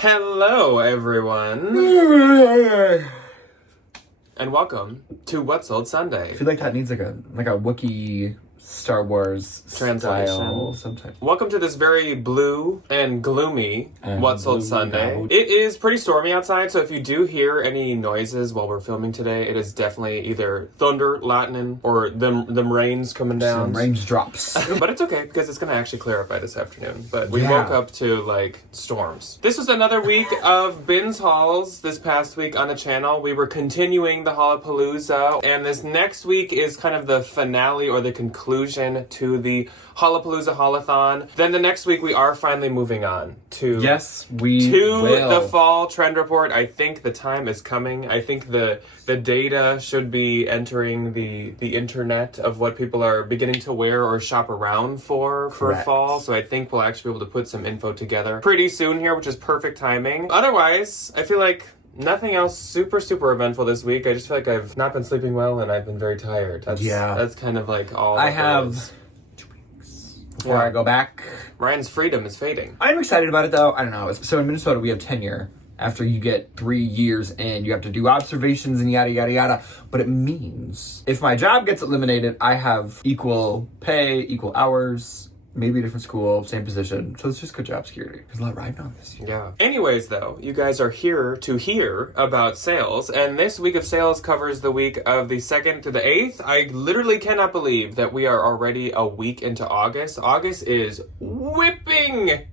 Hello, everyone. And welcome to What Sold Sunday. I feel like that needs like a Wookiee Star Wars Translation. Sometimes. Welcome to this very blue and gloomy What Sold Sunday. out. It is pretty stormy outside, so if you do hear any noises while we're filming today, it is definitely either thunder, lightning, or them rains coming down. Some range drops. But it's okay, because it's going to actually clear up by this afternoon. But we Yeah. woke up to, like, storms. This was another week of Bins hauls. This past week on the channel, we were continuing the Haulapalooza. And this next week is kind of the finale or the conclusion to the Haulapalooza Haulathon. Then the next week, we are finally moving on to... Yes, we To will. the fall trend report. I think the time is coming. I think the data should be entering the internet of what people are beginning to wear or shop around for Correct. fall. So I think we'll actually be able to put some info together pretty soon here, which is perfect timing. Otherwise, I feel like nothing else super eventful this week. I just feel like I've not been sleeping well and I've been very tired. That's kind of like all I that have is. 2 weeks before I go back. Ryan's freedom is fading. I'm excited about it though. I don't know. So in Minnesota, we have tenure. After you get 3 years in, you have to do observations and yada, yada, yada. But it means if my job gets eliminated, I have equal pay, equal hours, maybe a different school, same position. So it's just good job security. There's a lot riding on this year. Yeah. Anyways, though, you guys are here to hear about sales, and this week of sales covers the week of the 2nd to the 8th. I literally cannot believe that we are already a week into August. August is whipping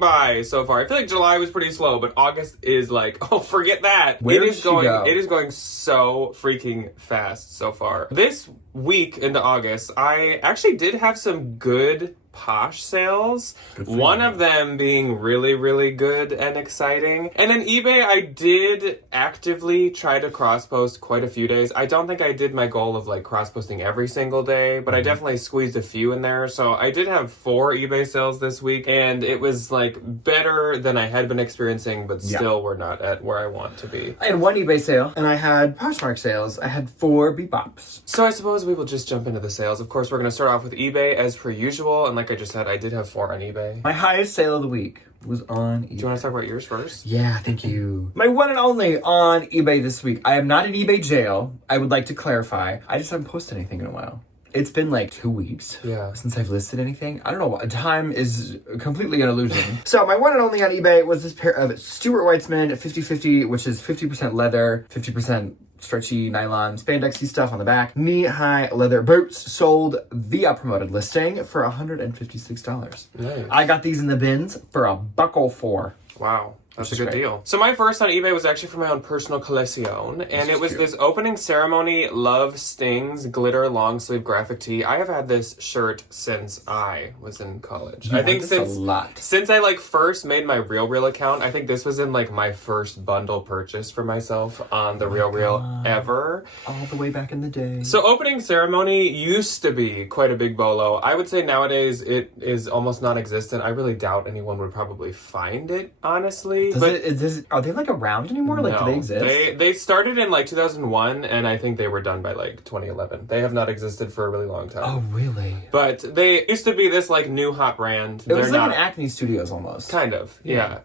by so far. I feel like July was pretty slow, but August is like, oh, forget that. Where it did is she going go? It is going so freaking fast so far. This week into August, I actually did have some good Posh sales. One of them being really good and exciting. And then eBay, I did actively try to cross-post quite a few days. I don't think I did my goal of like cross-posting every single day, but I definitely squeezed a few in there. So I did have 4 eBay sales this week, and it was like better than I had been experiencing, but still we're not at where I want to be. I had 1 eBay sale, and I had Poshmark sales. I had 4 Bepops. So I suppose we will just jump into the sales. Of course, we're going to start off with eBay as per usual, and like I just said, I did have 4 on eBay. My highest sale of the week was on eBay. Do you want to talk about yours first? Yeah, thank you. My one and only on eBay this week. I am not in eBay jail. I would like to clarify. I just haven't posted anything in a while. It's been like 2 weeks since I've listed anything. I don't know what. Time is completely an illusion. So my one and only on eBay was this pair of Stuart Weitzman 50/50, which is 50% leather, 50% stretchy nylon spandexy stuff on the back. Knee-high leather boots sold via promoted listing for $156. Nice. I got these in the bins for $104. Wow. That's a Which is good great. deal. So my first on eBay was actually for my own personal collection, and it was cute. this opening ceremony Love Stings glitter long sleeve graphic tee. I have had this shirt since I was in college. I think That's a lot. since I like first made my Real account, I think this was in like my first bundle purchase for myself on the Real ever. All the way back in the day. So opening ceremony used to be quite a big bolo. I would say nowadays it is almost non-existent. I really doubt anyone would probably find it, honestly. Are they like around anymore? Like, No, do they exist? They started in like 2001, and I think they were done by like 2011. They have not existed for a really long time. Oh, really? But they used to be this like new hot brand. It was They're like not an Acne Studios almost. kind of, yeah.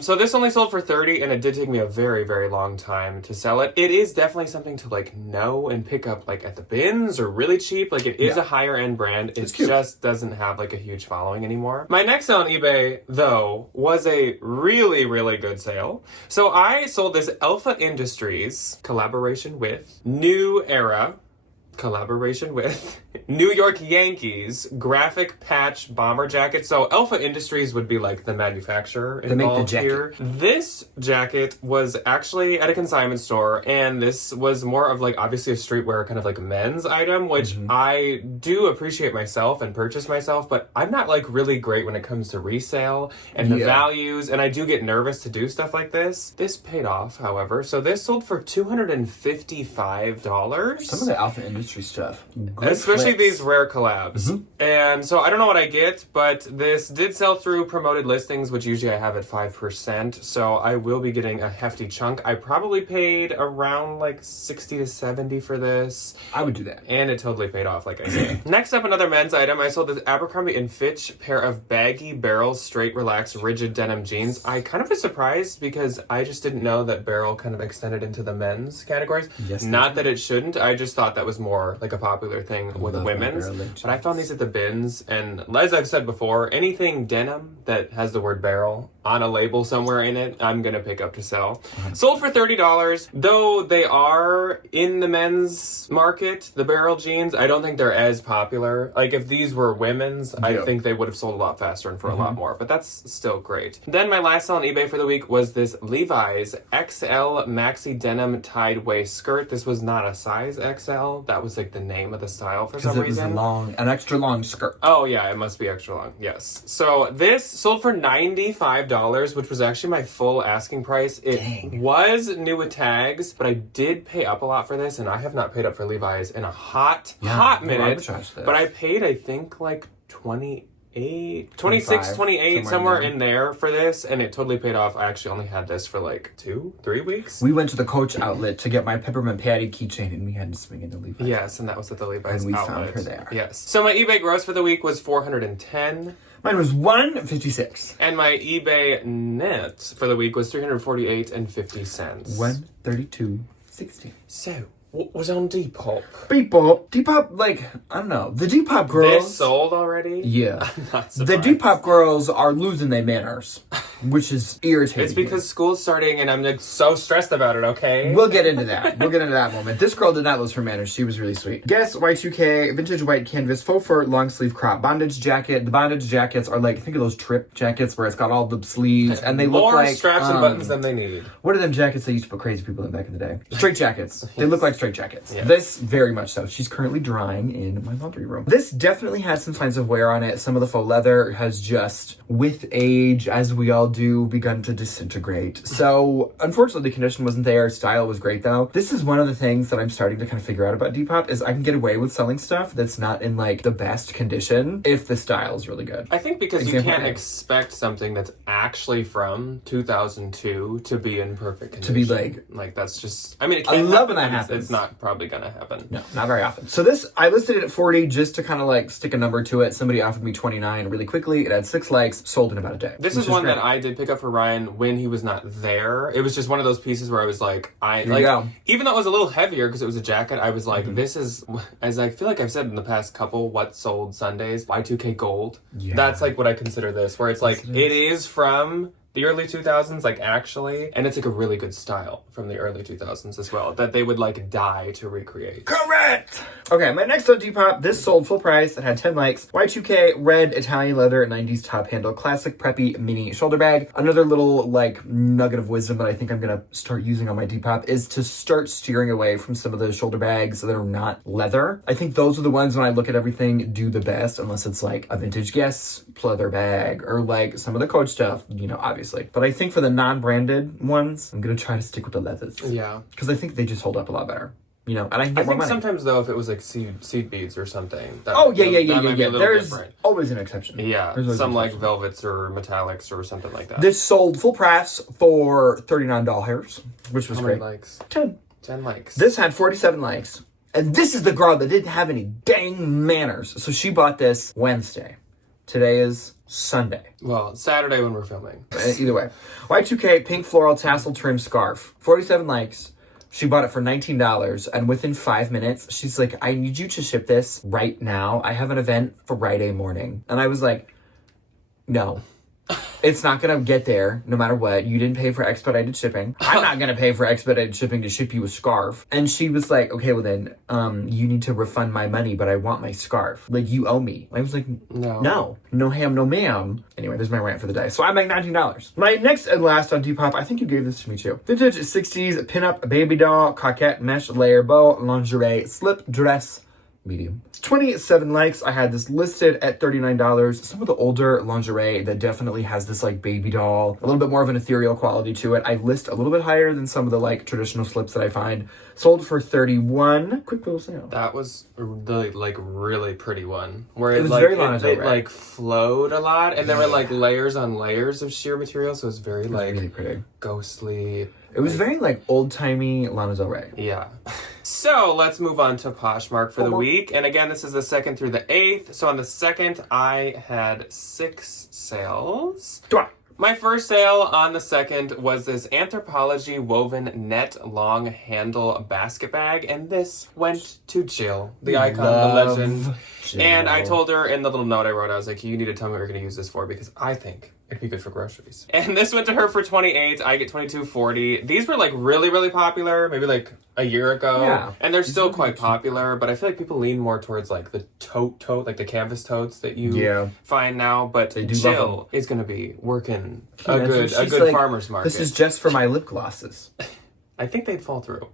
So this only sold for $30, and it did take me a very long time to sell it. It is definitely something to like know and pick up like at the bins or really cheap. Like it is a higher end brand. It cute. just doesn't have like a huge following anymore. My next sale on eBay though was a really good sale. So I sold this Alpha Industries collaboration with New Era. Collaboration with New York Yankees graphic patch bomber jacket. So Alpha Industries would be like the manufacturer They make the involved jacket. here. This jacket was actually at a consignment store, and this was more of like obviously a streetwear kind of like men's item, which I do appreciate myself and purchase myself, but I'm not like really great when it comes to resale and the values, and I do get nervous to do stuff like this. This paid off, however. So this sold for $255. Some of the Alpha Industries artistry stuff. Good Especially flicks. these rare collabs. And so I don't know what I get, but this did sell through promoted listings, which usually I have at 5%. So I will be getting a hefty chunk. I probably paid around like 60 to 70 for this. I would do that. And it totally paid off, like I said. Next up, another men's item. I sold this Abercrombie & Fitch pair of baggy barrel, straight, relaxed, rigid denim jeans. I kind of was surprised because I just didn't know that barrel kind of extended into the men's categories. Yes, Not that it shouldn't. I just thought that was more like a popular thing with women's. But I found these at the bins, and as I've said before, anything denim that has the word barrel on a label somewhere in it, I'm gonna pick up to sell. Sold for $30, though they are in the men's market, the barrel jeans. I don't think they're as popular. Like if these were women's, I think they would have sold a lot faster and for a lot more, but that's still great. Then my last sell on eBay for the week was this Levi's XL maxi denim tied waist skirt. This was not a size XL. That was like the name of the style for some reason. It was an extra long skirt. Oh yeah, it must be extra long. Yes. So this sold for $95, which was actually my full asking price. It was new with tags, but I did pay up a lot for this, and I have not paid up for Levi's in a hot minute. But I paid, I think, like 26, 28, somewhere in there for this, and it totally paid off. I actually only had this for like 2-3 weeks. We went to the Coach outlet to get my peppermint patty keychain, and we had to swing into Levi's. Yes, and that was at the Levi's and we outlet. found her there. Yes. So my eBay gross for the week was $410. Mine was $156. And my eBay net for the week was $348.50. $132.60. So, what was on Depop? Depop, like, I don't know. The Depop girls... This sold already? Yeah. I'm not The surprised. Depop girls are losing their manners, which is irritating. It's because school's starting and I'm like so stressed about it, okay? We'll get into that. We'll get into that moment. This girl did not lose her manners. She was really sweet. Guess Y2K, vintage white canvas, faux fur, long sleeve crop, bondage jacket. The bondage jackets are like, think of those trip jackets where it's got all the sleeves and they look like... More straps and buttons than they need. What are them jackets they used to put crazy people in back in the day? Straight jackets. They look like straight jackets. Yes. This, very much so. She's currently drying in my laundry room. This definitely has some signs of wear on it. Some of the faux leather has just, with age, as we all do, begun to disintegrate. So, unfortunately, the condition wasn't there. Style was great, though. This is one of the things that I'm starting to kind of figure out about Depop is I can get away with selling stuff that's not in, like, the best condition if the style is really good. I think because you can't expect something that's actually from 2002 to be in perfect condition. To be like that's just, I mean, it can't I love happen, when that and happens. It's not probably gonna happen. No, not very often. So this, I listed it at 40 just to kind of like stick a number to it. Somebody offered me 29 really quickly. It had 6 likes, sold in about a day. This is one that I did pick up for Ryan when he was not there. It was just one of those pieces where I was like, even though it was a little heavier because it was a jacket, I was like, this is, as I feel like I've said in the past couple what sold Sundays, Y2K Gold. Yeah. That's like what I consider this, where it's like, it is from the early 2000s, like actually, and it's like a really good style from the early 2000s as well, that they would like die to recreate. Correct! Okay, my next on Depop, this sold full price. It had 10 likes. Y2K, red Italian leather, 90s top handle, classic preppy mini shoulder bag. Another little like nugget of wisdom that I think I'm gonna start using on my Depop is to start steering away from some of those shoulder bags that are not leather. I think those are the ones when I look at everything do the best, unless it's like a vintage Guess pleather bag or like some of the Coach stuff, you know, obviously. But I think for the non-branded ones, I'm gonna try to stick with the leathers. Yeah. Because I think they just hold up a lot better. You know, and I can get I more think money. sometimes though, if it was like seed beads or something, that, That might be a There's little always an exception. Yeah, There's always some an like exception. velvets or metallics or something like that. This sold full price for $39, which was How many great. likes? 10 likes. This had 47 likes. And this is the girl that didn't have any dang manners. So she bought this Wednesday. Today is Sunday. Well, Saturday when we're filming. Either way. Y2K pink floral tassel trim scarf. 47 likes. She bought it for $19, and within 5 minutes, she's like, I need you to ship this right now. I have an event for Friday morning. And I was like, no. It's not going to get there no matter what. You didn't pay for expedited shipping. I'm not going to pay for expedited shipping to ship you a scarf. And she was like, okay, well then, you need to refund my money, but I want my scarf. Like, you owe me. I was like, no ham, no ma'am. Anyway, there's my rant for the day. So I'm like $19. My next and last on Depop, I think you gave this to me too. Vintage 60s pinup baby doll, coquette mesh layer bow lingerie slip dress medium. 27 likes. I had this listed at $39. Some of the older lingerie that definitely has this like baby doll, a little bit more of an ethereal quality to it. I list a little bit higher than some of the like traditional slips that I find. Sold for $31. Quick little sale. That was the like really pretty one where It was like very lingerie. it like flowed a lot, and there were like layers on layers of sheer material, so it was very like really pretty. Ghostly. It was very like old-timey Lana Del Rey. Yeah. So let's move on to Poshmark for the week. And again, this is the 2nd through the 8th. So on the 2nd, I had 6 sales. My first sale on the 2nd was this Anthropologie woven net long handle basket bag, and this went to Jill, the icon, the legend. Jill. And I told her in the little note I wrote, I was like, you need to tell me what you're going to use this for, because I think it'd be good for groceries. And this went to her for $28. I get $22.40. These were like really, really popular, maybe like a year ago. Yeah. And they're still quite popular, but I feel like people lean more towards like the tote, like the canvas totes that you find now. But Jill is going to be working a good like, farmer's market. This is just for my lip glosses. I think they'd fall through.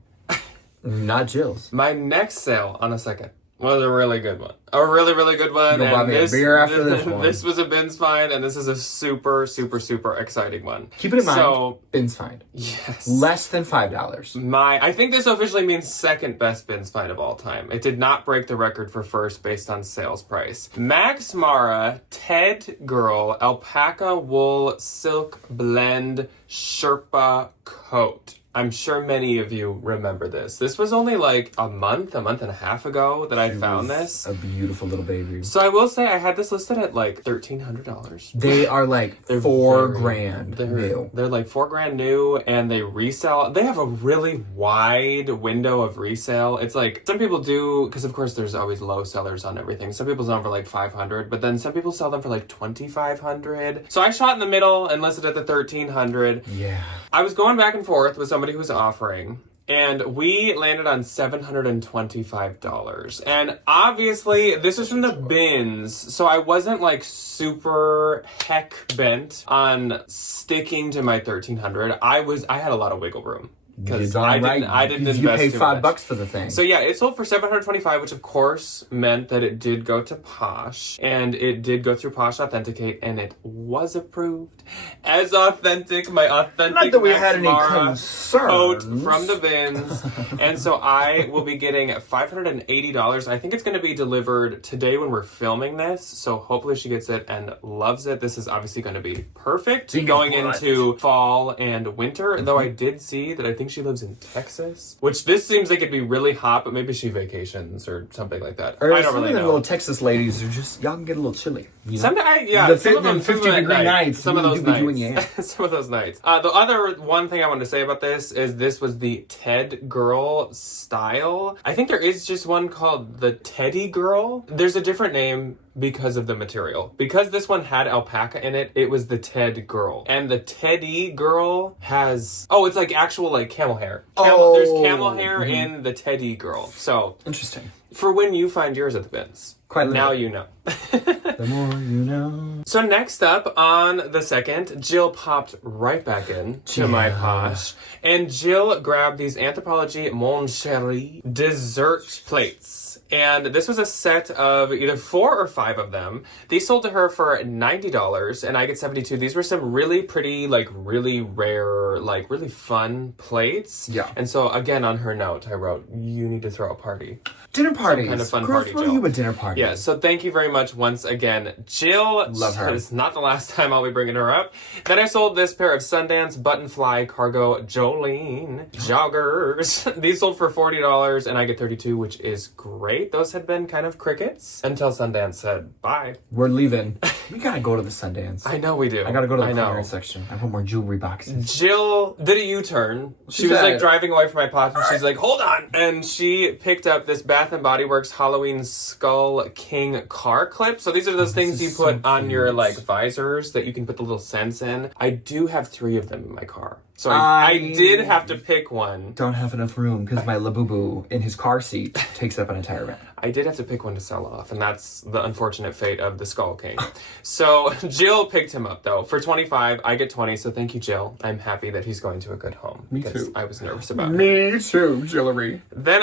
Not Jill's. My next sale on the 2nd was a really good one. A really, really good one. You'll buy me a beer after this one. This was a Bin's find, and this is a super, super, super exciting one. Keep it in mind, Bin's find. Yes. Less than $5. I think this officially means 2nd best Bin's find of all time. It did not break the record for first based on sales price. Max Mara Ted Girl Alpaca Wool Silk Blend Sherpa Coat. I'm sure many of you remember this. This was only like a month and a half ago that I found this. A beautiful little baby. So I will say I had this listed at like $1,300. They are like $4,000 new. They're like $4,000 new, and they resell. They have a really wide window of resale. It's like some people do, because of course there's always low sellers on everything. Some people sell them for like $500, but then some people sell them for like $2,500. So I shot in the middle and listed at the $1,300. Yeah. I was going back and forth with somebody who was offering, and we landed on $725. And obviously, this was from the Bins, so I wasn't like super heck bent on sticking to my $1,300. I had a lot of wiggle room. Because I didn't invest you paid too $5 much for the thing. So yeah, it sold for $725, which of course meant that it did go to Posh, and it did go through Posh Authenticate, and it was approved as authentic. My authentic Not that we Max had any Mara concerns. coat from the Bins, and so I will be getting $580. I think it's going to be delivered today when we're filming this. So hopefully she gets it and loves it. This is obviously going to be perfect going into fall and winter. Though I did see that I think she lives in Texas, which this seems like it'd be really hot, but maybe she vacations or something like that. Or I don't really know. Little Texas ladies are just, y'all can get a little chilly. You know? The 50-degree nights. Some of those nights. Some of those nights. The other one thing I wanted to say about this is this was the Ted Girl style. I think there is just one called the Teddy Girl. There's a different name because of the material. Because this one had alpaca in it, it was the Ted Girl. And the Teddy Girl has... Oh, it's like actual like camel hair. There's camel hair in the Teddy Girl. So... Interesting. For when you find yours at the Bins. Quite literally. Now you know. The more you know. So next up on the 2nd, Jill popped right back in to my Posh. And Jill grabbed these Anthropologie Mon Chéri dessert plates. And this was a set of either 4 or 5 of them. These sold to her for $90, and I get $72. These were some really pretty, like really rare, like really fun plates. Yeah. And so again, on her note, I wrote, you need to throw a party. Dinner parties. Some kind of fun Girl, party, throw Jill. you a dinner party. Yeah, so thank you very much once again, Jill. Love her. It's not the last time I'll be bringing her up. Then I sold this pair of Sundance Buttonfly Cargo Jolene joggers. These sold for $40, and I get $32, which is great. Those had been kind of crickets until Sundance said bye. We're leaving. We gotta go to the Sundance. I know we do. I gotta go to the clearance section. I want more jewelry boxes. Jill did a U-turn. She was like driving away from my pot, and she's like, hold on! And she picked up this Bath & Body Works Halloween Skull King car clip. So these are those things you put on your like visors that you can put the little scents in. I do have 3 of them in my car. So I did have to pick one. Don't have enough room because my Labubu in his car seat takes up an entire van. I did have to pick one to sell off, and that's the unfortunate fate of the Skull King. So Jill picked him up, though. For $25, I get $20, so thank you, Jill. I'm happy that he's going to a good home. Me too. I was nervous about it. Me too, Jillery. Then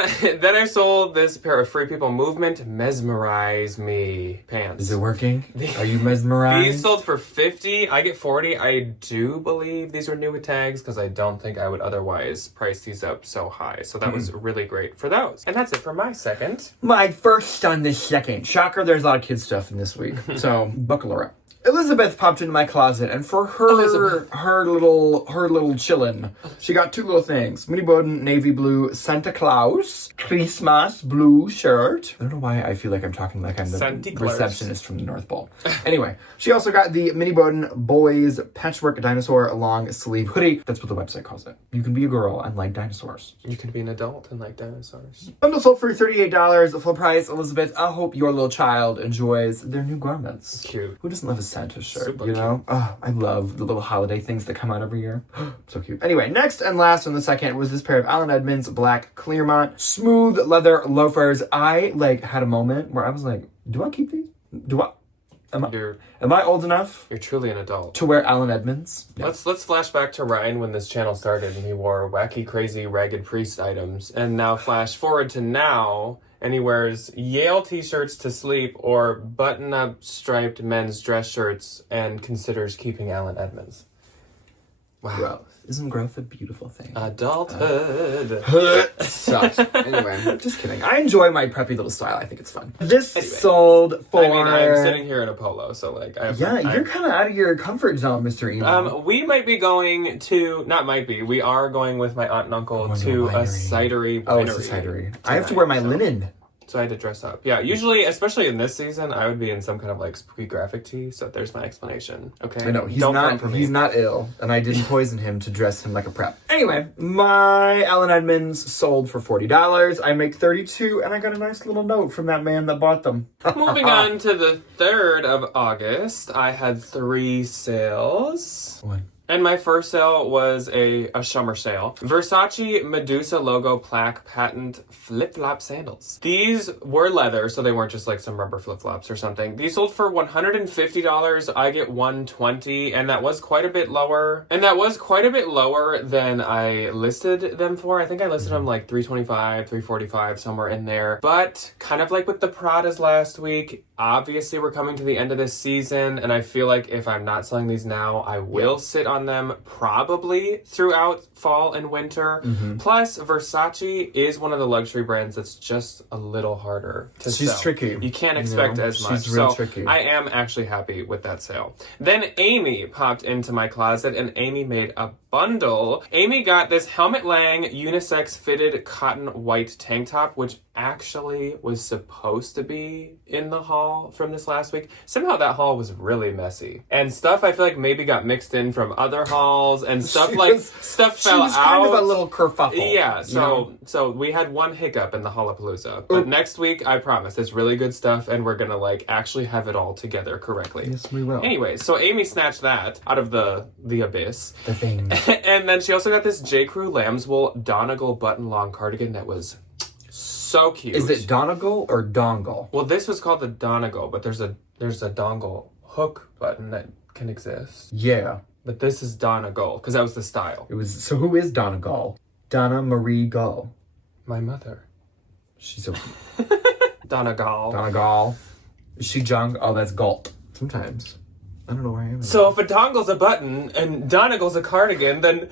I sold this pair of Free People Movement Mesmerize Me pants. Is it working? Are you mesmerized? These sold for $50. I get $40. I do believe these were new with tags because I don't think I would otherwise price these up so high. So that was really great for those. And that's it for my second. My first on this second. Shocker, there's a lot of kids stuff in this week. So buckle her up. Elizabeth popped into my closet, and for her little chillin', she got two little things. Mini Boden navy blue Santa Claus Christmas blue shirt. I don't know why I feel like I'm talking like I'm the receptionist from the North Pole. Anyway, she also got the Mini Boden boys patchwork dinosaur long sleeve hoodie. That's what the website calls it. You can be a girl and like dinosaurs. You can be an adult and like dinosaurs. Bundle sold for $38, full price. Elizabeth, I hope your little child enjoys their new garments. Cute. Who doesn't love a Santa shirt, Super you know? Oh, I love the little holiday things that come out every year. So cute. Anyway, next and last on the second was this pair of Allen Edmonds black Clearmont smooth leather loafers. I had a moment where I was like, do I keep these? Am I old enough? You're truly an adult. To wear Allen Edmonds? Yeah. Let's flash back to Ryan when this channel started and he wore wacky, crazy, ragged priest items. And now flash forward to now and he wears Yale t-shirts to sleep or button-up striped men's dress shirts and considers keeping Allen Edmonds. Wow. Growth. Isn't growth a beautiful thing? Adulthood. Sucks. Anyway, just kidding. I enjoy my preppy little style. I think it's fun. This sold for... I mean, I'm sitting here in a polo, so you're kind of out of your comfort zone, Mr. Emo. We might be going to... Not might be. We are going with my aunt and uncle to a cidery winery. Oh, it's a cidery. I have to wear my linen. So I had to dress up. Yeah, usually, especially in this season, I would be in some kind of spooky graphic tee. So there's my explanation. Okay. I know he's not ill, and I didn't poison him to dress him like a prep. Anyway, my Allen Edmonds sold for $40. I make $32, and I got a nice little note from that man that bought them. Moving on to the 3rd of August, I had 3 sales. One. And my first sale was a summer sale. Versace Medusa logo plaque patent flip-flop sandals. These were leather, so they weren't just some rubber flip-flops or something. These sold for $150. I get $120, and that was quite a bit lower. Than I listed them for. I think I listed them $325, $345, somewhere in there. But kind of like with the Pradas last week, obviously we're coming to the end of this season, and I feel like if I'm not selling these now, I will sit on them probably throughout fall and winter. Plus, Versace is one of the luxury brands that's just a little harder to sell. She's tricky. You can't expect as much. She's real tricky. I am actually happy with that sale. Then Amy popped into my closet, and Amy made a bundle. Amy got this Helmut Lang unisex fitted cotton white tank top, which actually was supposed to be in the haul from this last week. Somehow that haul was really messy. And stuff I feel like maybe got mixed in from other hauls and stuff fell out. She was kind of a little kerfuffle. Yeah, so we had one hiccup in the Haulapalooza. But next week, I promise, it's really good stuff and we're gonna actually have it all together correctly. Yes, we will. Anyway, so Amy snatched that out of the abyss. The thing. And then she also got this J. Crew lambswool Donegal button-long cardigan that was so cute. Is it Donegal or Dongle? Well, this was called the Donegal, but there's a dongle hook button that can exist. Yeah. But this is Donegal, because that was the style. So who is Donegal? Donna Marie Gull. My mother. She's so cute. Donegal. Donegal. Is she Jung? Oh, that's Galt. Sometimes. I don't know where I am. So if a dongle's a button and Donegal's a cardigan, then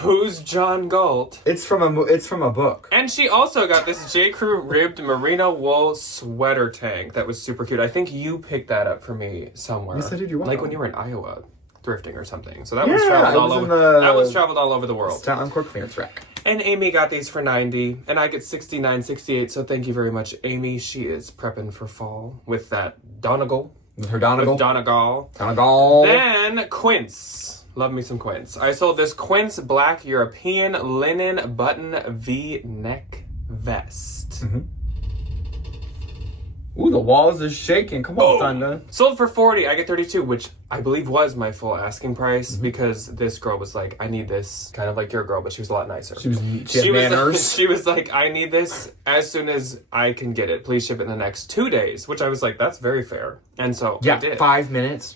who's John Galt? It's from a book. And she also got this J. Crew ribbed merino wool sweater tank that was super cute. I think you picked that up for me somewhere. Yes, I did. You're welcome. Like when you were in Iowa thrifting or something. So that was traveled all over the world. Down on Cork Clearance Rack. And Amy got these for $90, and I get $69.68. So thank you very much, Amy. She is prepping for fall with that Donegal. With her Donegal. With Donegal. Donegal. Then Quince. Love me some Quince. I sold this Quince black European linen button V-neck vest. Ooh, the walls is shaking. Come on, Thunder. Sold for $40, I get $32, which I believe was my full asking price because this girl was like, I need this, kind of like your girl, but she was a lot nicer. She had manners. She was like, I need this as soon as I can get it. Please ship it in the next 2 days, which I was like, that's very fair. And so I did. 5 minutes.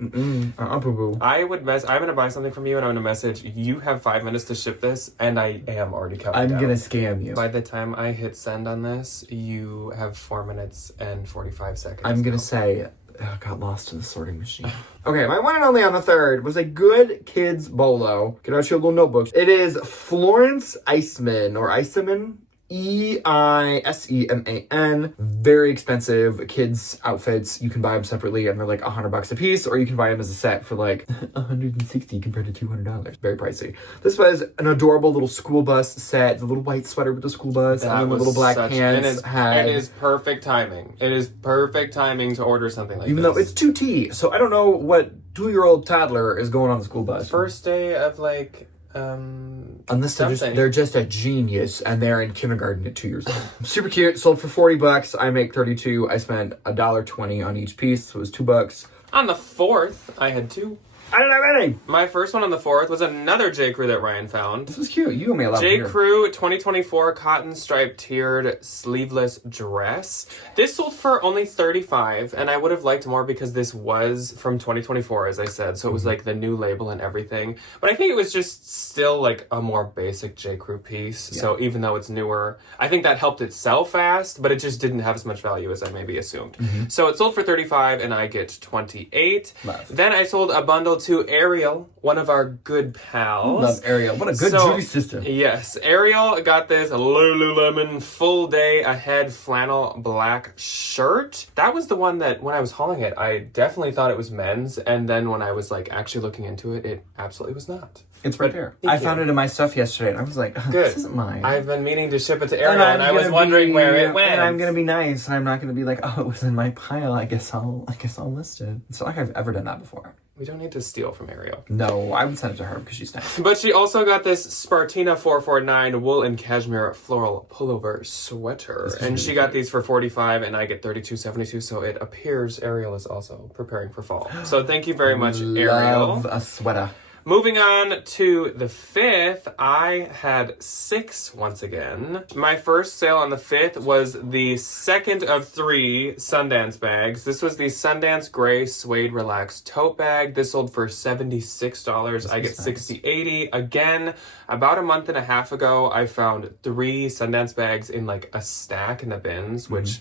Boo-boo. I'm gonna buy something from you and I'm gonna message, you have 5 minutes to ship this, and I am already counting I'm down. gonna scam you. By the time I hit send on this, you have 4 minutes and 45 seconds. I'm gonna say, I got lost in the sorting machine. Okay, my one and only on the third was a Good Kids Bolo. Get out your little notebooks. It is Florence Eisman, or Eiseman. Eiseman. Very expensive kids outfits. You can buy them separately and they're like $100 a piece, or you can buy them as a set for like $160 compared to $200. Very pricey. This was an adorable little school bus set, the little white sweater with the school bus, and then the little black pants. It is perfect timing. It is perfect timing to order something like this. Even though it's 2T, so I don't know what 2-year-old toddler is going on the school bus. First day of like unless they're just a genius and they're in kindergarten at 2 years old. Super cute. Sold for $40. I make $32. I spent $1.20 on each piece, so it was $2. On the 4th, I had 2. I didn't have any. My first one on the 4th was another J. Crew that Ryan found. This was cute. You owe me a lot. J. Crew 2024 cotton striped tiered sleeveless dress. This sold for only $35, and I would have liked more because this was from 2024, as I said. So it was like the new label and everything. But I think it was just still like a more basic J. Crew piece. Yeah. So even though it's newer, I think that helped it sell fast, but it just didn't have as much value as I maybe assumed. So it sold for $35, and I get 28. Love. Then I sold a bundle to Ariel, one of our good pals. Love Ariel. What a good Judy sister. Yes, Ariel got this Lululemon full day ahead flannel black shirt. That was the one that when I was hauling it, I definitely thought it was men's, and then when I was like actually looking into it, it absolutely was not. It's right there. I found it in my stuff yesterday, and I was like, this isn't mine. I've been meaning to ship it to Ariel, and I was wondering where it went. And I'm gonna be nice, and I'm not gonna be like, it was in my pile. I guess I'll list it. It's not like I've ever done that before. We don't need to steal from Ariel. No, I would send it to her because she's nice. But she also got this Spartina 449 wool and cashmere floral pullover sweater. And she got these for $45, and I get $32.72, so it appears Ariel is also preparing for fall. So thank you very much, Ariel. Love a sweater. Moving on to the 5th, I had 6 once again. My first sale on the 5th was the second of 3 Sundance bags. This was the Sundance Gray Suede Relaxed Tote Bag. This sold for $76. I get $60.80. Again, about a month and a half ago, I found 3 Sundance bags in like a stack in the bins, which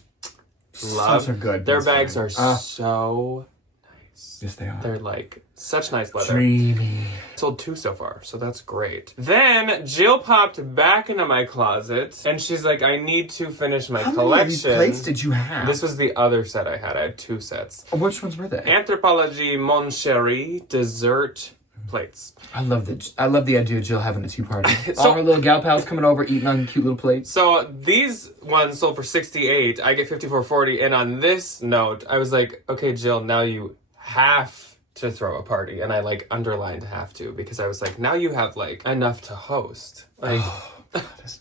love. Such a good. Their bags are so nice. Yes, they are. They're like such nice leather. Dreamy. Sold 2 so far, so that's great. Then Jill popped back into my closet, and she's like, I need to finish my collection. How many of these plates did you have? This was the other set I had. I had 2 sets. Oh, which ones were they? Anthropologie Mon Chéri dessert plates. I love the idea of Jill having a tea party. All her little gal pals coming over, eating on cute little plates. So these ones sold for $68. I get $54.40. And on this note, I was like, okay, Jill, now you have to throw a party. And I like underlined have to, because I was like, now you have like enough to host. Like,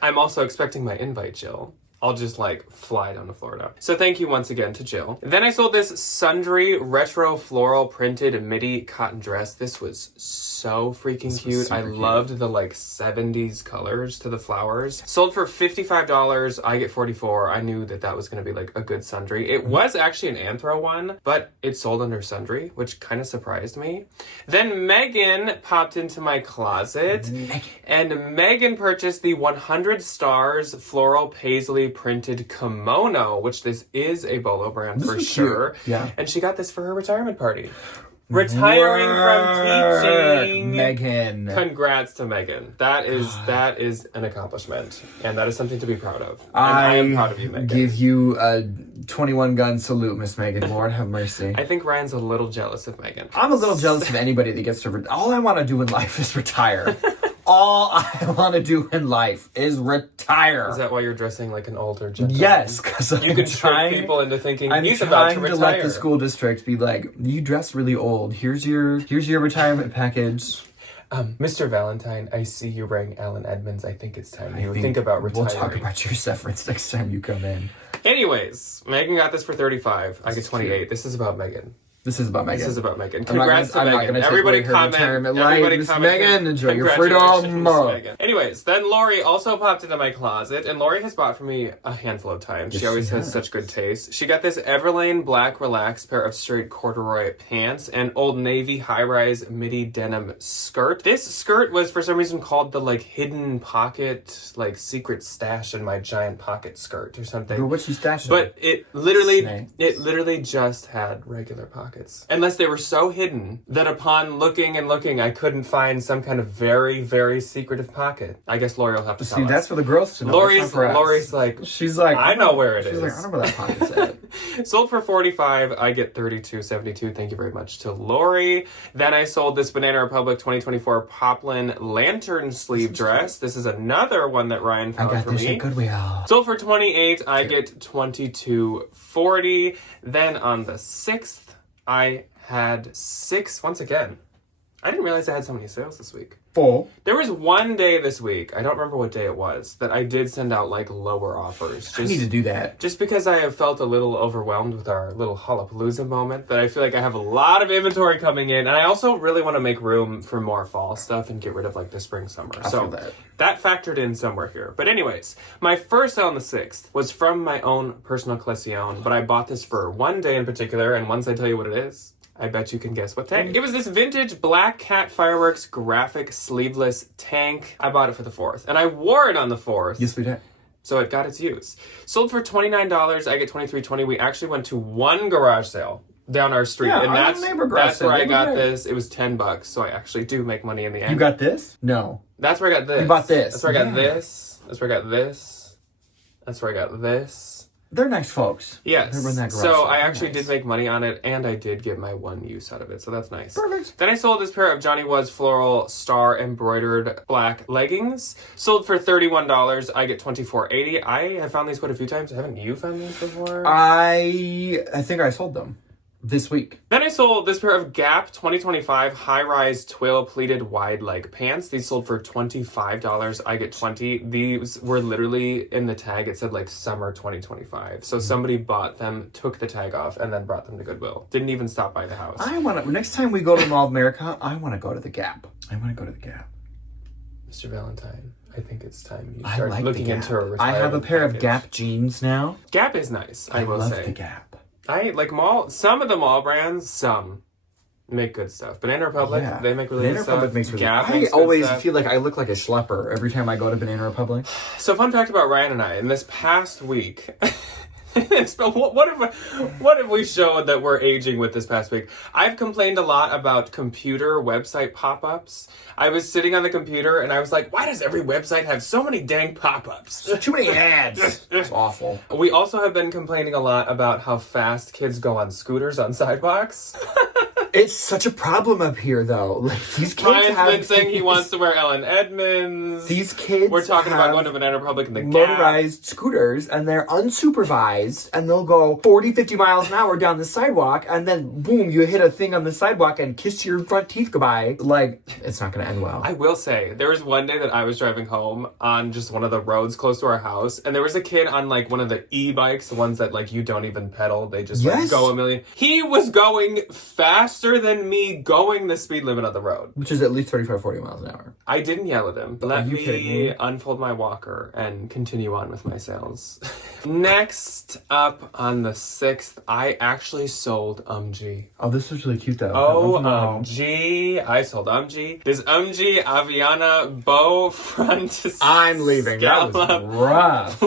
I'm also expecting my invite, Jill. I'll just like fly down to Florida. So thank you once again to Jill. Then I sold this Sundry retro floral printed midi cotton dress. This was so freaking cute. I loved the like 70s colors to the flowers. Sold for $55. I get $44. I knew that was going to be like a good Sundry. It was actually an Anthro one, but it sold under Sundry, which kind of surprised me. Then Megan popped into my closet, and Megan purchased the 100 Stars floral paisley printed kimono, which this is a Bolo brand for sure. Cute. Yeah. And she got this for her retirement party. Retiring from teaching. Megan. Congrats to Megan. That is an accomplishment. And that is something to be proud of. And I am proud of you, Megan. Give you a 21-gun salute, Miss Megan. Lord have mercy. I think Ryan's a little jealous of Megan. I'm a little jealous of anybody that gets to all I want to do in life is retire. All I want to do in life is retire. Is that why you're dressing like an older gentleman? Yes, because you can trick people into thinking he's about to retire. I'm trying to let the school district be like, you dress really old. Here's your retirement package. Mr. Valentine, I see you're wearing Alan Edmonds. I think it's time you think about retiring. We'll talk about your severance next time you come in. Anyways, Megan got this for $35. I get $28. This is about Megan. This is about Megan. This is about Megan. Congrats to Megan. Everybody comment. Everybody comment. Megan, enjoy your freedom. Anyways, then Lori also popped into my closet, and Lori has bought for me a handful of times. Yes, she always has such good taste. She got this Everlane black relaxed pair of straight corduroy pants and Old Navy high-rise midi denim skirt. This skirt was for some reason called the like hidden pocket, like secret stash in my giant pocket skirt or something. But what's your stash? But it literally just had regular pockets. Unless they were so hidden that upon looking and looking, I couldn't find some kind of very, very secretive pocket. I guess Lori will have to tell us. That's for the girls to know. Lori's like, she's like, I know where it is. She's like, I don't know where that pocket's at. Sold for $45. I get $32.72. Thank you very much to Lori. Then I sold this Banana Republic 2024 Poplin Lantern sleeve dress. This is another one that Ryan found for me. I got this at Goodwill. Sold for $28. I get $22.40. Then on the 6th, I had 6, once again. I didn't realize I had so many sales this week. 4. There was one day this week, I don't remember what day it was, that I did send out like lower offers. I need to do that. Just because I have felt a little overwhelmed with our little Hollapalooza moment, that I feel like I have a lot of inventory coming in, and I also really want to make room for more fall stuff and get rid of like the spring, summer. I feel that factored in somewhere here. But anyways, my first sale on the 6th was from my own personal collection, but I bought this for one day in particular, and once I tell you what it is, I bet you can guess what tank. It was this vintage Black Cat Fireworks graphic sleeveless tank. I bought it for the 4th, and I wore it on the 4th. Yes, we did. So it got its use. Sold for $29. I get $23.20. We actually went to one garage sale down our street, and that's where I got this. It was $10, so I actually do make money in the end. You got this? No. That's where I got this. You bought this. That's where I got this. That's where I got this. That's where I got this. They're nice folks. Yes. They run that garage so I actually did make money on it, and I did get my one use out of it, so that's nice. Perfect. Then I sold this pair of Johnny Was floral star embroidered black leggings. Sold for $31. I get $24.80. I have found these quite a few times. Haven't you found these before? I think I sold them this week. Then I sold this pair of Gap 2025 high-rise twill pleated wide leg pants. These sold for $25. I get $20. These were literally in the tag. It said like summer 2025. So somebody bought them, took the tag off, and then brought them to Goodwill. Didn't even stop by the house. Next time we go to Mall of America, I want to go to the Gap. Mr. Valentine, I think it's time you start looking into a retirement I have a pair package. of Gap jeans now. Gap is nice, I will say. I love the Gap. I like some of the mall brands, some make good stuff. Banana Republic, they make really good stuff. Gap I always feel like I look like a schlepper every time I go to Banana Republic. So fun fact about Ryan and I, in this past week, what have we shown that we're aging with this past week? I've complained a lot about computer website pop-ups. I was sitting on the computer and I was like, why does every website have so many dang pop-ups? Too many ads. It's awful. We also have been complaining a lot about how fast kids go on scooters on sidewalks. It's such a problem up here, though. Like, these kids Ryan's been saying he wants to wear Ellen Edmonds. These kids We're talking about going to Banana Republic in the Gap. Motorized scooters, and they're unsupervised, and they'll go 40, 50 miles an hour down the sidewalk, and then, boom, you hit a thing on the sidewalk and kiss your front teeth goodbye. Like, it's not going to end well. I will say, there was one day that I was driving home on just one of the roads close to our house, and there was a kid on, like, one of the e-bikes, the ones that, like, you don't even pedal. They just, like, go a million. He was going faster than me going the speed limit on the road. Which is at least 35, 40 miles an hour. I didn't yell at him. Let me unfold my walker and continue on with my sales. Next up on the 6th, I actually sold UMG. Oh, this was really cute though. UMG. I sold UMG. This UMG Aviana bow front I'm leaving. That was rough.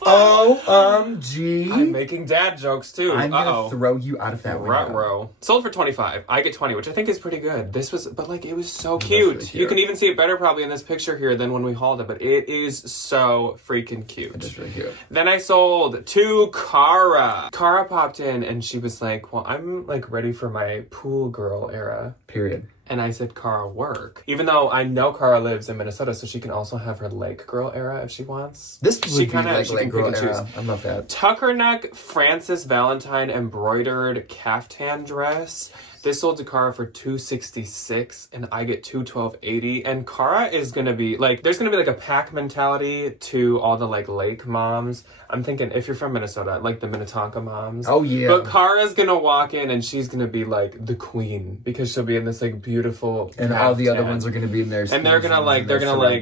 OMG. I'm making dad jokes too. I'm gonna throw you out of that window. Sold for $25. I get $20, which I think is pretty good. This was, but like, it was so cute. Really cute. You can even see it better probably in this picture here than when we hauled it, but it is so freaking cute. It is really cute. Then I sold to Cara. Cara popped in and she was like, well, I'm like ready for my pool girl era. Period. And I said, Cara, work. Even though I know Cara lives in Minnesota, so she can also have her lake girl era if she wants. This would be like lake girl era. I love that. Tucker neck Francis Valentine embroidered caftan dress. This sold to Cara for $266, and I get $212.80. And Cara is gonna be like, there's gonna be like a pack mentality to all the like lake moms. I'm thinking if you're from Minnesota, like the Minnetonka moms. Oh yeah. But Cara's gonna walk in and she's gonna be like the queen because she'll be in this like beautiful. And all the other ones are gonna be in their. And they're gonna like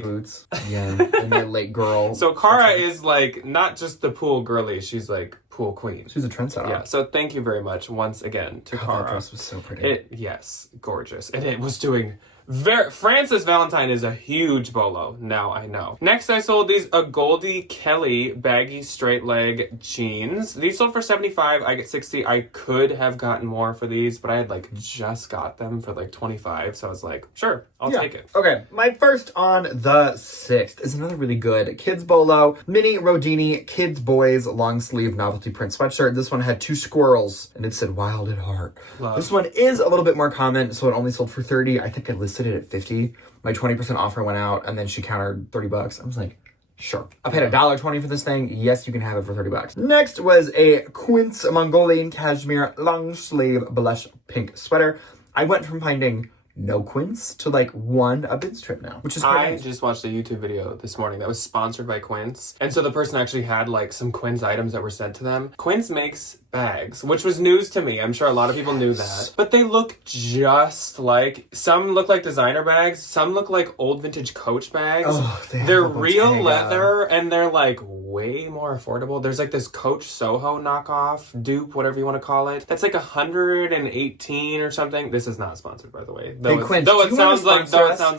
boots. Yeah, and their lake girl. So Cara is like not just the pool girly, she's like pool queen. She's a trendsetter. Yeah. So thank you very much once again to Cara. That dress was so pretty. Yes, gorgeous, and it was doing. Francis Valentine is a huge bolo. Now I know. Next, I sold these Goldie Kelly baggy straight leg jeans. These sold for $75. I get $60. I could have gotten more for these, but I had like just got them for like $25. So I was like, sure, I'll take it. Okay, my first on the 6th is another really good kids bolo. Mini Rodini kids boys long sleeve novelty print sweatshirt. This one had 2 squirrels and it said wild at heart. Love. This one is a little bit more common, so it only sold for $30. I think I listed it at $50. My 20% offer went out and then she countered $30. I was like, sure. I paid $1.20 for this thing. Yes, you can have it for $30. Next was a Quince Mongolian cashmere long sleeve blush pink sweater. I went from finding no Quince to like one a bid strip now, which is great. I just watched a YouTube video this morning that was sponsored by Quince. And so the person actually had like some Quince items that were sent to them. Quince makes bags, which was news to me. I'm sure a lot of people knew that. But they look just like, some look like designer bags, some look like old vintage Coach bags. Oh, they're real leather and they're like way more affordable. There's like this Coach Soho knockoff, dupe, whatever you want to call it. That's like $118 or something. This is not sponsored, by the way. Though it sounds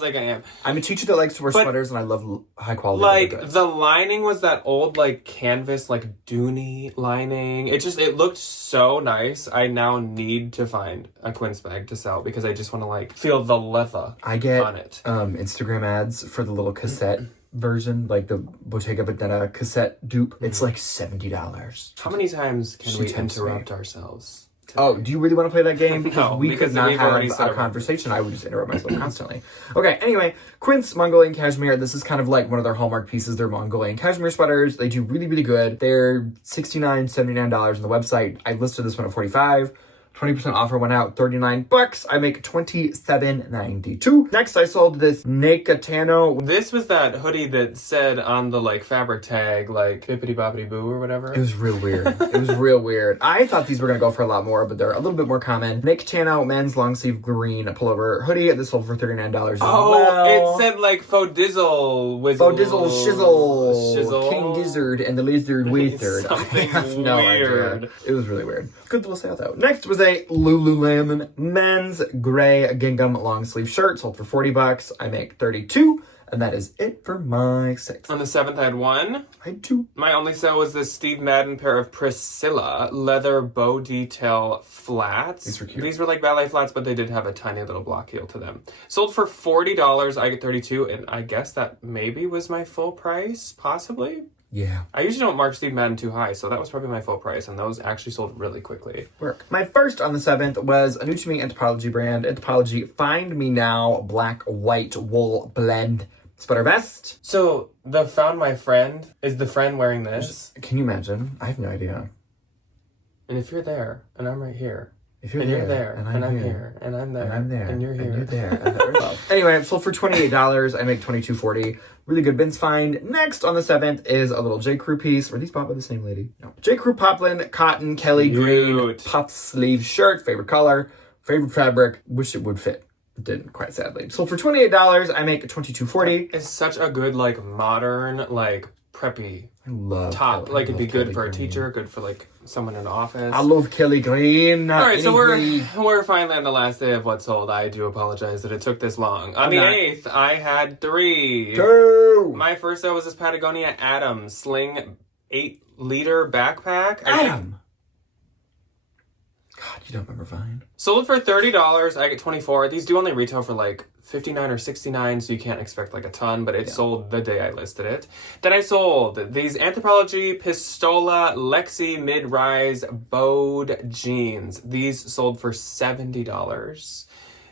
like I am. I'm a teacher that likes to wear sweaters and I love high quality. Like the lining was that old like canvas like Dooney lining. It looked so nice. I now need to find a Quince bag to sell because I just want to like feel the leather I get on it. Instagram ads for the little cassette version, like the Bottega Veneta cassette dupe. It's like $70. How many times can we interrupt ourselves? Oh, do you really want to play that game? Because No, we could not have a conversation. I would just interrupt myself constantly. Okay, anyway, Quince Mongolian Cashmere. This is kind of like one of their hallmark pieces. They're Mongolian Cashmere sweaters. They do really, really good. They're $69, $79 on the website. I listed this one at $45. 20% offer went out, $39. I make $27.92. Next, I sold this Nakatano. This was that hoodie that said on the like fabric tag, like bippity boppity boo or whatever. It was real weird. It was real weird. I thought these were going to go for a lot more, but they're a little bit more common. Nakatano men's long sleeve green pullover hoodie. This sold for $39 as well. It said like faux dizzle, Faux dizzle, shizzle, King Gizzard, and the Lizard Wizard. I have no idea. It was really weird. Good little sale though. Next was a Lululemon men's gray gingham long sleeve shirt. Sold for $40. I make $32. And that is it for my 6. On the 7th, I had 1. I had 2. My only sale was this Steve Madden pair of Priscilla leather bow detail flats. These were cute. These were like ballet flats, but they did have a tiny little block heel to them. Sold for $40. I get $32. And I guess that maybe was my full price, possibly. Yeah. I usually don't mark Steve Madden too high, so that was probably my full price, and those actually sold really quickly. Work. My first on the 7th was a new to me Anthropologie brand. Anthropologie Find Me Now black white wool blend sweater vest. So the Found My Friend, is the friend wearing this? Can you imagine? I have no idea. And if you're there, and I'm right here. If you're and there, you're there, and I'm here, and I'm there, and I'm there, and you're here, and you're there. Anyway, it sold for $28. I make $22.40. Really good bins find. Next on the 7th is a little J. Crew piece. Were these bought by the same lady? No. J. Crew Poplin Cotton Kelly Green puff sleeve shirt. Favorite color, favorite fabric. Wish it would fit. It didn't, quite sadly. Sold for $28. I make $22.40. It's such a good like modern like preppy top. Like it'd be good for a teacher, good for like someone in the office. I love Kelly Green. All right, so we're finally on the last day of what sold. I do apologize that it took this long. On the 8th, I had 3. 2. My first sale was this Patagonia Atom Sling 8-liter backpack. Adam. God, you don't remember Vine. Sold for $30. I get $24. These do only retail for like $59 or $69, so you can't expect like a ton, but it sold the day I listed it. Then I sold these Anthropologie Pistola Lexi Mid-Rise Bowed jeans. These sold for $70.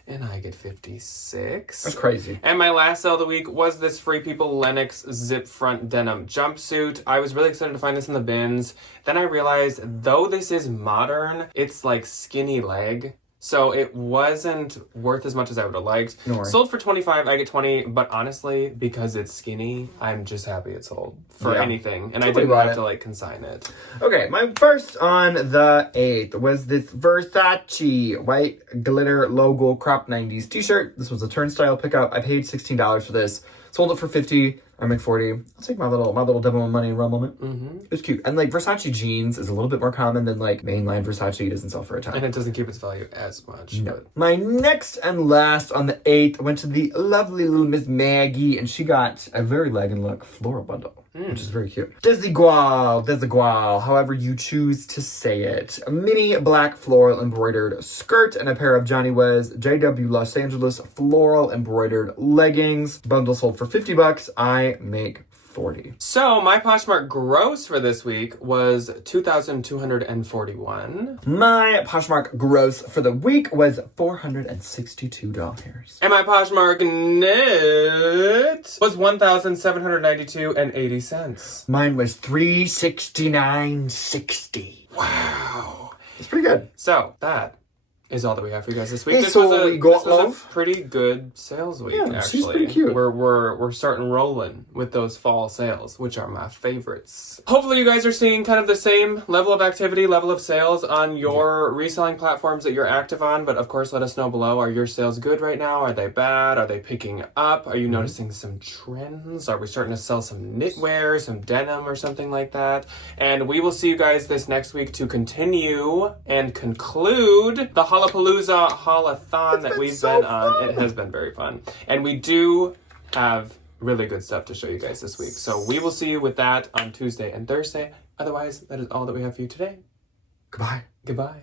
And I get $56. That's crazy. And my last sale of the week was this Free People Lennox zip front denim jumpsuit. I was really excited to find this in the bins. Then I realized, though this is modern, it's like skinny leg. So it wasn't worth as much as I would have liked. No worries. Sold for $25, I get $20, but honestly, because it's skinny, I'm just happy it sold for anything. And I didn't have to like consign it. Okay, my first on the 8th was this Versace white glitter logo crop 90s t-shirt. This was a turnstile pickup. I paid $16 for this. Sold it for $50. I make $40. I'll take my little double my money rumble. It was cute. And like Versace jeans is a little bit more common than like mainline Versace. Doesn't sell for a ton. And it doesn't keep its value as much. No. But... My next and last on the 8th went to the lovely little Miss Maggie, and she got a very legging look floral bundle, which is very cute. Desigual, however you choose to say it. A mini black floral embroidered skirt and a pair of Johnny Wes JW Los Angeles floral embroidered leggings. Bundle sold for $50. I make $40. So my Poshmark gross for this week was $2,241. My Poshmark gross for the week was $462. And my Poshmark net was $1,792.80. Mine was $369.60. Wow. It's pretty good. So that is all that we have for you guys this week. It's This was all we got, a love. pretty good sales week, Yeah, actually. she's pretty cute. We're starting rolling with those fall sales, which are my favorites. Hopefully you guys are seeing kind of the same level of activity, level of sales on your reselling platforms that you're active on. But of course, let us know below. Are your sales good right now? Are they bad? Are they picking up? Are you noticing some trends? Are we starting to sell some knitwear, some denim or something like that? And we will see you guys this next week to continue and conclude the Hallapalooza Haulathon that we've been on. It has been very fun. And we do have really good stuff to show you guys this week. So we will see you with that on Tuesday and Thursday. Otherwise, that is all that we have for you today. Goodbye. Goodbye.